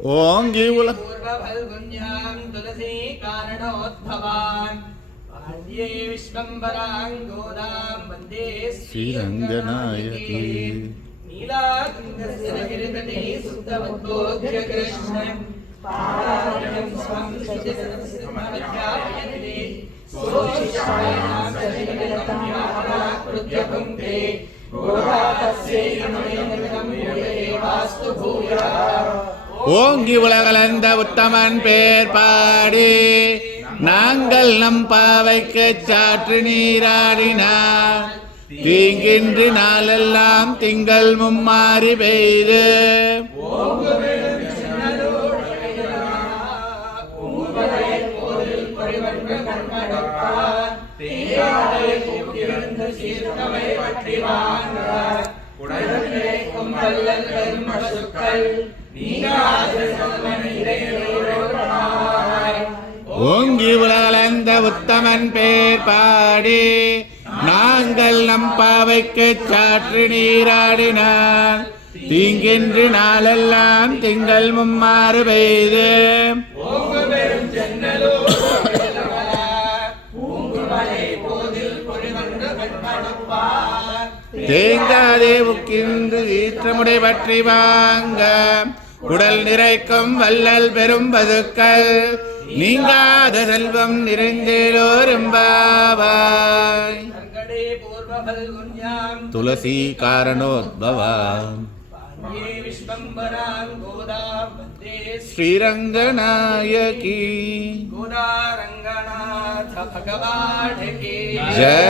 ஓங்கி உல பூர்வபல்குஞ்சாம் துளசி காரணோத்பவான் வந்தே விஸ்வம்பராங் கோதாம் வந்தே ஸ்ரீரங்கநாயகி நீலாதுங்கஸ்ரகிருதே சுத்தவத்போத்ய கிருஷ்ணம் பாராயணம் ஸ்வம் சுஜிதமத்யாயதே சோஷாயாம் சஜிதம் யாப்ருத்யபுங்கே கோதாதஸ்யே நமயம் யூயே வாஸ்து பூயா. ஓங்கி உலகளந்த உத்தமன் பேர் பாடி நாங்கள் நம் பாவைக்கு சாற்று நீராடினார். தீங்கின்றி நாளெல்லாம் திங்கள் மும்மாறி பெய்து ஓங்கி உலகளந்த உத்தமன் பேர் பாடி நாங்கள் நம் பாவைக்கு சாற்று நீராடினார். தீங்கின்றி நாளெல்லாம் திங்கள் மும்மாறு பெய்து தேங்காதே முக்கின்று ஈற்றமுடை பற்றி வாங்க குடல் நிறைக்கும் வள்ளல் பெரும் பதுக்கள் நீங்காத செல்வம் நிறைந்தேலோரும்பாவாய். துளசி காரணோத்பவாம் ஸ்ரீரங்கநாயகி கோதாரங்கநாத பகவான் கி ஜெய.